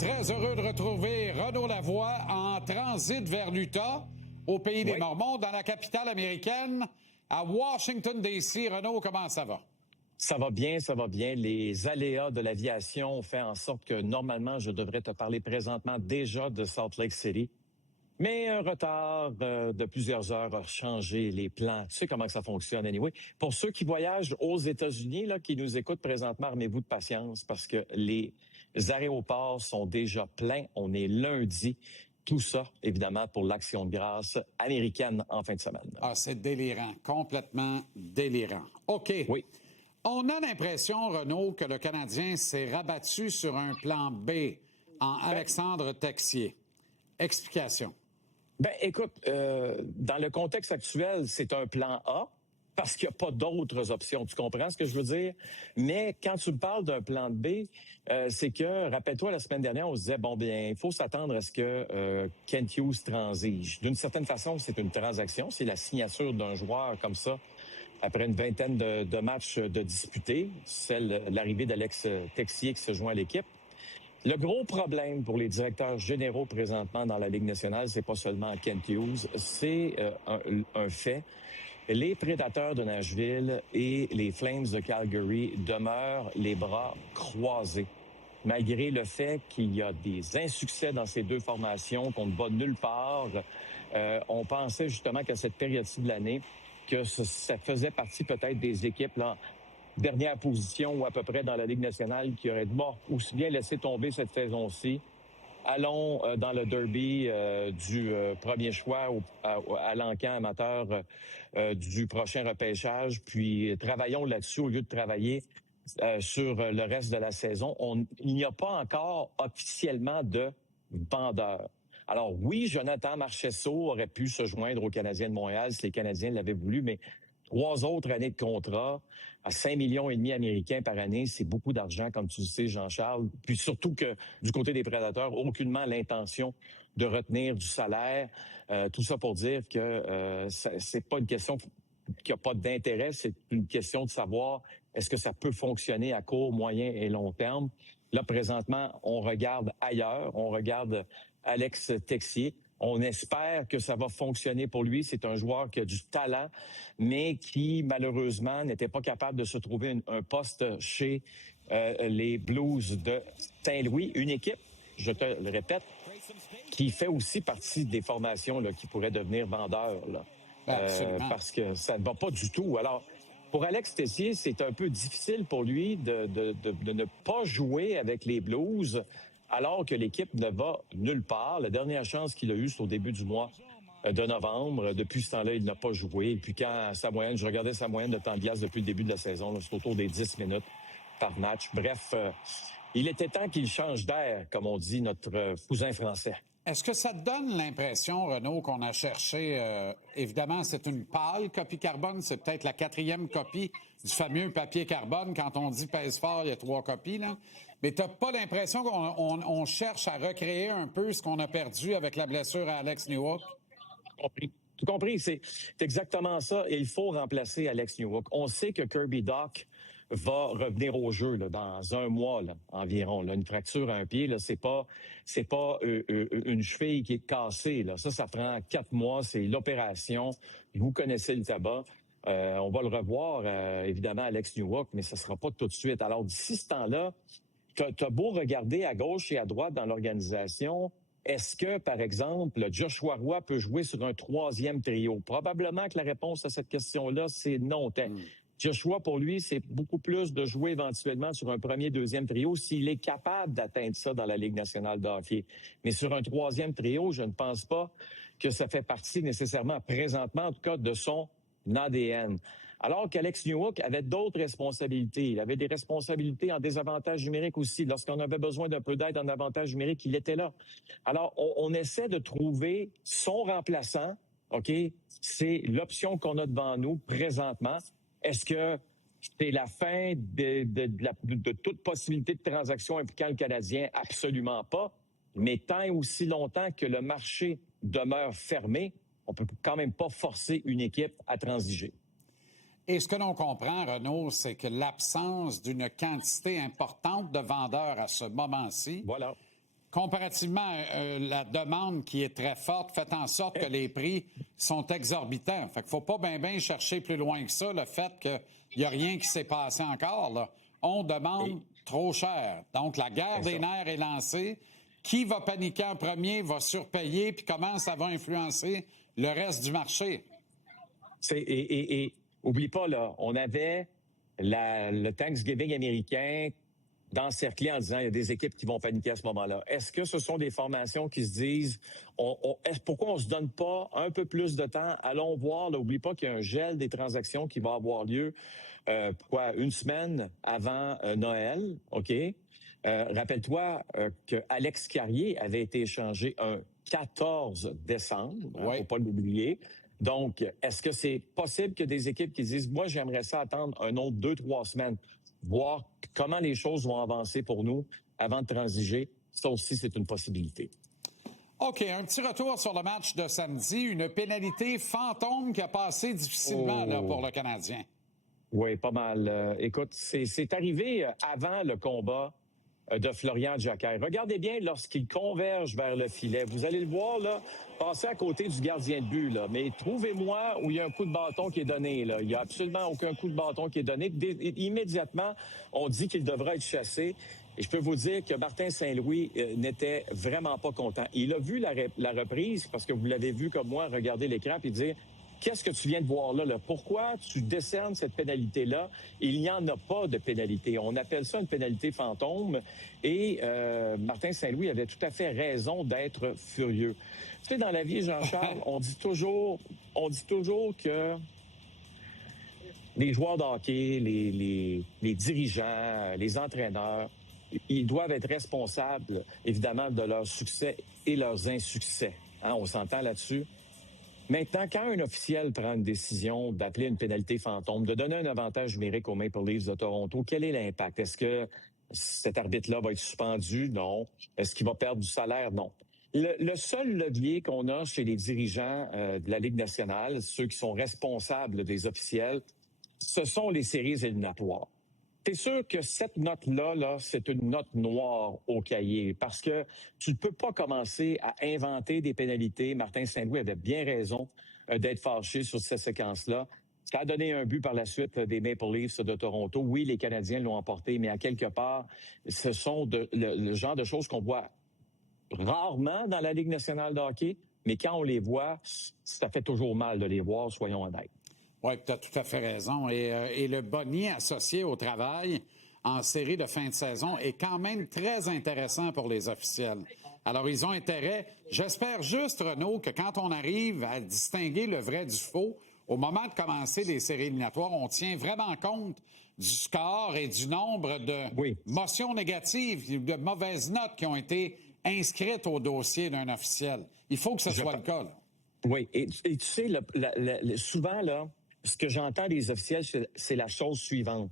Très heureux de retrouver Renaud Lavoie en transit vers l'Utah, au pays des Mormons, dans la capitale américaine, à Washington, D.C. Renaud, comment ça va? Ça va bien, ça va bien. Les aléas de l'aviation ont fait en sorte que normalement, je devrais te parler présentement déjà de Salt Lake City. Mais un retard de plusieurs heures a changé les plans. Tu sais comment que ça fonctionne, anyway. Pour ceux qui voyagent aux États-Unis, là, qui nous écoutent présentement, armez-vous de patience parce que les aéroports sont déjà pleins. On est lundi. Tout ça, évidemment, pour l'Action de grâce américaine en fin de semaine. Ah, c'est délirant, complètement délirant. OK. Oui. On a l'impression, Renaud, que le Canadien s'est rabattu sur un plan B en Alexandre Texier. Explication. Ben, écoute, dans le contexte actuel, c'est un plan A parce qu'il n'y a pas d'autres options. Tu comprends ce que je veux dire? Mais quand tu me parles d'un plan B, c'est que, rappelle-toi, la semaine dernière, on se disait, bon, bien, il faut s'attendre à ce que Kent Hughes transige. D'une certaine façon, c'est une transaction. C'est la signature d'un joueur comme ça après une vingtaine de matchs de disputés. L'arrivée d'Alex Texier qui se joint à l'équipe. Le gros problème pour les directeurs généraux présentement dans la Ligue nationale, c'est pas seulement Kent Hughes, c'est un fait. Les Prédateurs de Nashville et les Flames de Calgary demeurent les bras croisés. Malgré le fait qu'il y a des insuccès dans ces deux formations, qu'on ne bat nulle part, on pensait justement qu'à cette période-ci de l'année, que ça faisait partie peut-être des équipes là, dernière position ou à peu près dans la Ligue nationale qui aurait aussi bien laissé tomber cette saison-ci. Allons dans le derby du premier choix à l'encan amateur du prochain repêchage, puis travaillons là-dessus au lieu de travailler sur le reste de la saison. Il n'y a pas encore officiellement de vendeur. Alors oui, Jonathan Marchessault aurait pu se joindre aux Canadiens de Montréal si les Canadiens l'avaient voulu, mais 3 autres années de contrat à 5,5 millions américains par année, c'est beaucoup d'argent, comme tu le sais, Jean-Charles. Puis surtout que du côté des Prédateurs, aucunement l'intention de retenir du salaire. Tout ça pour dire que c'est pas une question qui a pas d'intérêt, c'est une question de savoir est-ce que ça peut fonctionner à court, moyen et long terme. Là, présentement, on regarde ailleurs, on regarde Alex Texier. On espère que ça va fonctionner pour lui. C'est un joueur qui a du talent, mais qui, malheureusement, n'était pas capable de se trouver un poste chez les Blues de Saint-Louis. Une équipe, je te le répète, qui fait aussi partie des formations là, qui pourraient devenir vendeurs. Là. Parce que ça ne va pas du tout. Alors, pour Alex Texier, c'est un peu difficile pour lui de ne pas jouer avec les Blues alors que l'équipe ne va nulle part. La dernière chance qu'il a eue, c'est au début du mois de novembre. Depuis ce temps-là, il n'a pas joué. Et puis quand je regardais sa moyenne de temps de glace depuis le début de la saison, c'est autour des 10 minutes par match. Bref, il était temps qu'il change d'air, comme on dit, notre cousin français. Est-ce que ça te donne l'impression, Renaud, qu'on a cherché, évidemment, c'est une pâle copie carbone, c'est peut-être la 4e copie du fameux papier carbone. Quand on dit pèse fort, il y a 3 copies, là. Mais t'as pas l'impression qu'on cherche à recréer un peu ce qu'on a perdu avec la blessure à Alex Newhook? Tout compris, c'est exactement ça. Et il faut remplacer Alex Newhook. On sait que Kirby Dach va revenir au jeu là, dans un mois là, environ. Là. Une fracture à un pied, là, c'est pas une cheville qui est cassée. Là. Ça prend 4 mois. C'est l'opération. Vous connaissez le tabac. On va le revoir, évidemment, Alex Newhook, mais ça sera pas tout de suite. Alors, d'ici ce temps-là, t'as beau regarder à gauche et à droite dans l'organisation, est-ce que, par exemple, Joshua Roy peut jouer sur un 3e trio? Probablement que la réponse à cette question-là, c'est non. Joshua, pour lui, c'est beaucoup plus de jouer éventuellement sur un 1er, 2e trio s'il est capable d'atteindre ça dans la Ligue nationale de hockey. Mais sur un 3e trio, je ne pense pas que ça fait partie nécessairement, présentement, en tout cas, de son ADN. Alors qu'Alex Newhook avait d'autres responsabilités. Il avait des responsabilités en désavantage numérique aussi. Lorsqu'on avait besoin d'un peu d'aide en avantage numérique, il était là. Alors, on essaie de trouver son remplaçant. OK? C'est l'option qu'on a devant nous présentement. Est-ce que c'est la fin de toute possibilité de transaction impliquant le Canadien? Absolument pas. Mais tant et aussi longtemps que le marché demeure fermé, on peut quand même pas forcer une équipe à transiger. Et ce que l'on comprend, Renaud, c'est que l'absence d'une quantité importante de vendeurs à ce moment-ci comparativement à la demande qui est très forte, fait en sorte que les prix sont exorbitants. Fait qu'il faut pas bien chercher plus loin que ça, le fait qu'il n'y a rien qui s'est passé encore, là. On demande trop cher. Donc, la guerre des nerfs est lancée. Qui va paniquer en premier, va surpayer, puis comment ça va influencer le reste du marché? Et oublie pas, là, on avait le Thanksgiving américain d'encercler en disant il y a des équipes qui vont paniquer à ce moment-là. Est-ce que ce sont des formations qui se disent pourquoi on se donne pas un peu plus de temps? Allons voir. N'oublie pas qu'il y a un gel des transactions qui va avoir lieu une semaine avant Noël, OK? Rappelle-toi que Alex Carrier avait été échangé un 14 décembre, Oui. faut pas l'oublier. Donc, est-ce que c'est possible que des équipes qui disent, moi, j'aimerais ça attendre un autre 2-3 semaines, voir comment les choses vont avancer pour nous avant de transiger? Ça aussi, c'est une possibilité. OK, un petit retour sur le match de samedi. Une pénalité fantôme qui a passé difficilement là, pour le Canadien. Oui, pas mal. Écoute, c'est arrivé avant le combat de Florian Jacquet. Regardez bien lorsqu'il converge vers le filet. Vous allez le voir, là, passer à côté du gardien de but, là. Mais trouvez-moi où il y a un coup de bâton qui est donné, là. Il n'y a absolument aucun coup de bâton qui est donné. Immédiatement, on dit qu'il devra être chassé. Et je peux vous dire que Martin Saint-Louis n'était vraiment pas content. Il a vu la reprise, parce que vous l'avez vu comme moi, regarder l'écran, puis dire... Qu'est-ce que tu viens de voir là? Pourquoi tu décernes cette pénalité-là? Il n'y en a pas de pénalité. On appelle ça une pénalité fantôme. Et Martin Saint-Louis avait tout à fait raison d'être furieux. Tu sais, dans la vie, Jean-Charles, on dit toujours que les joueurs de hockey, les dirigeants, les entraîneurs, ils doivent être responsables, évidemment, de leurs succès et leurs insuccès. Hein, on s'entend là-dessus. Maintenant, quand un officiel prend une décision d'appeler une pénalité fantôme, de donner un avantage numérique aux Maple Leafs de Toronto, quel est l'impact? Est-ce que cet arbitre-là va être suspendu? Non. Est-ce qu'il va perdre du salaire? Non. Le seul levier qu'on a chez les dirigeants de la Ligue nationale, ceux qui sont responsables des officiels, ce sont les séries éliminatoires. C'est sûr que cette note-là, là, c'est une note noire au cahier parce que tu ne peux pas commencer à inventer des pénalités. Martin Saint-Louis avait bien raison d'être fâché sur cette séquence-là. Ça a donné un but par la suite des Maple Leafs de Toronto. Oui, les Canadiens l'ont emporté, mais à quelque part, ce sont le genre de choses qu'on voit rarement dans la Ligue nationale de hockey, mais quand on les voit, ça fait toujours mal de les voir, soyons honnêtes. Oui, tu as tout à fait raison. Et le boni associé au travail en série de fin de saison est quand même très intéressant pour les officiels. Alors, ils ont intérêt. J'espère juste, Renaud, que quand on arrive à distinguer le vrai du faux, au moment de commencer les séries éliminatoires, on tient vraiment compte du score et du nombre de motions négatives, de mauvaises notes qui ont été inscrites au dossier d'un officiel. Il faut que ce soit le cas, là. Oui, et tu sais, souvent, là, ce que j'entends des officiels, c'est la chose suivante.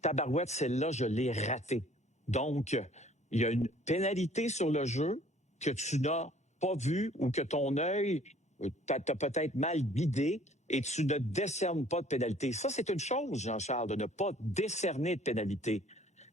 Tabarouette, celle-là, je l'ai ratée. Donc, il y a une pénalité sur le jeu que tu n'as pas vue ou que ton œil t'as peut-être mal guidé et tu ne décernes pas de pénalité. Ça, c'est une chose, Jean-Charles, de ne pas décerner de pénalité.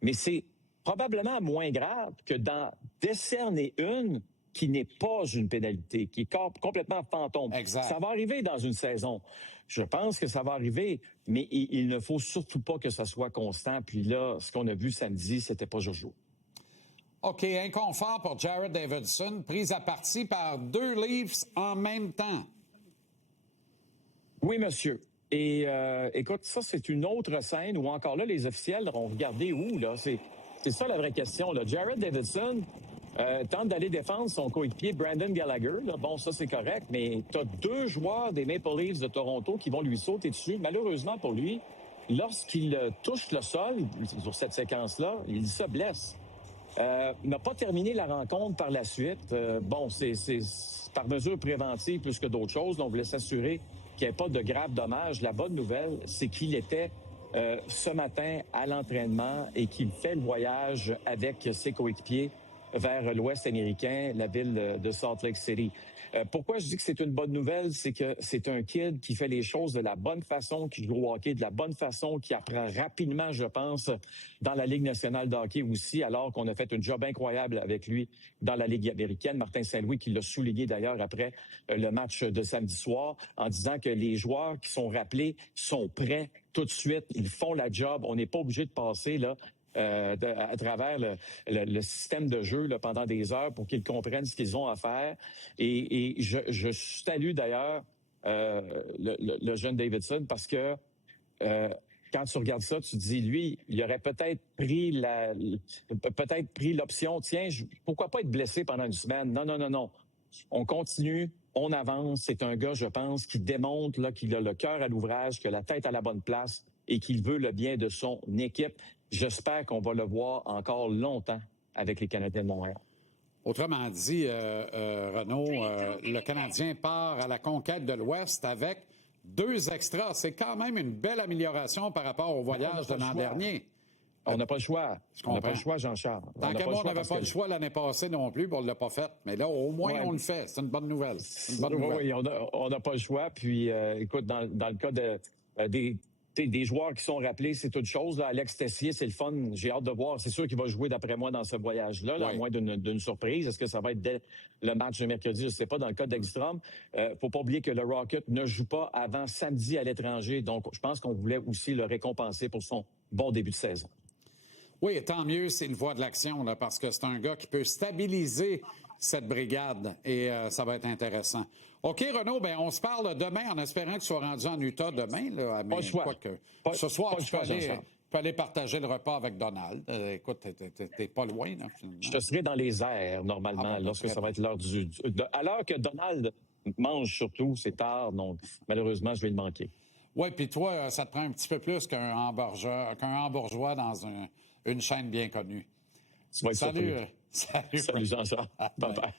Mais c'est probablement moins grave que d'en décerner une qui n'est pas une pénalité, qui est complètement fantôme. Exact. Ça va arriver dans une saison. Je pense que ça va arriver, mais il ne faut surtout pas que ça soit constant. Puis là, ce qu'on a vu samedi, c'était pas jojo. OK, inconfort pour Jared Davidson, prise à partie par 2 Leafs en même temps. Oui, monsieur. Et écoute, ça, c'est une autre scène où encore là, les officiels ont regardé où, là. C'est ça la vraie question, là. Jared Davidson tente d'aller défendre son coéquipier Brandon Gallagher. Là. Bon, ça, c'est correct, mais tu as 2 joueurs des Maple Leafs de Toronto qui vont lui sauter dessus. Malheureusement pour lui, lorsqu'il touche le sol, sur cette séquence-là, il se blesse. N'a pas terminé la rencontre par la suite. Bon, c'est par mesure préventive plus que d'autres choses. On voulait s'assurer qu'il n'y ait pas de graves dommages. La bonne nouvelle, c'est qu'il était ce matin à l'entraînement et qu'il fait le voyage avec ses coéquipiers vers l'Ouest américain, la ville de Salt Lake City. Pourquoi je dis que c'est une bonne nouvelle? C'est que c'est un kid qui fait les choses de la bonne façon, qui joue au hockey de la bonne façon, qui apprend rapidement, je pense, dans la Ligue nationale de hockey aussi, alors qu'on a fait un job incroyable avec lui dans la Ligue américaine. Martin Saint-Louis qui l'a souligné d'ailleurs après le match de samedi soir en disant que les joueurs qui sont rappelés sont prêts tout de suite. Ils font la job. On n'est pas obligé de passer là à travers le système de jeu là, pendant des heures pour qu'ils comprennent ce qu'ils ont à faire. Et je salue d'ailleurs le jeune Davidson parce que quand tu regardes ça, tu te dis, lui, il aurait peut-être pris l'option, tiens, pourquoi pas être blessé pendant une semaine? Non, non, non, non. On continue, on avance. C'est un gars, je pense, qui démontre là, qu'il a le cœur à l'ouvrage, qu'il a la tête à la bonne place et qu'il veut le bien de son équipe. J'espère qu'on va le voir encore longtemps avec les Canadiens de Montréal. Autrement dit, Renaud, le Canadien part à la conquête de l'Ouest avec 2 extras. C'est quand même une belle amélioration par rapport au voyage de l'an dernier. On n'a pas le choix. On n'a pas le choix, Jean-Charles. Tant qu'à moi, on n'avait pas le choix l'année passée non plus, puis on ne l'a pas fait. Mais là, au moins, on le fait. C'est une bonne nouvelle. Oui, on n'a pas le choix. Puis, écoute, dans le cas des joueurs qui sont rappelés, c'est toute chose. Là. Alex Tessier, c'est le fun. J'ai hâte de voir. C'est sûr qu'il va jouer, d'après moi, dans ce voyage-là, là, à moins d'une surprise. Est-ce que ça va être dès le match de mercredi? Je ne sais pas. Dans le cas d'Ekstrom, faut pas oublier que le Rocket ne joue pas avant samedi à l'étranger. Donc, je pense qu'on voulait aussi le récompenser pour son bon début de saison. Oui, tant mieux, c'est une voie de l'action, là, parce que c'est un gars qui peut stabiliser cette brigade et ça va être intéressant. OK, Renaud, ben on se parle demain en espérant que tu sois rendu en Utah demain. Là, pas le choix. Ce soir, tu peux aller partager le repas avec Donald. Écoute, t'es pas loin, là, finalement. Je serai dans les airs, normalement, lorsque ça va être l'heure à l'heure que Donald mange surtout, c'est tard, donc malheureusement, je vais le manquer. Oui, puis toi, ça te prend un petit peu plus qu'un hambourgeois dans une chaîne bien connue. Salut. Salut Jean-Charles. Bye-bye.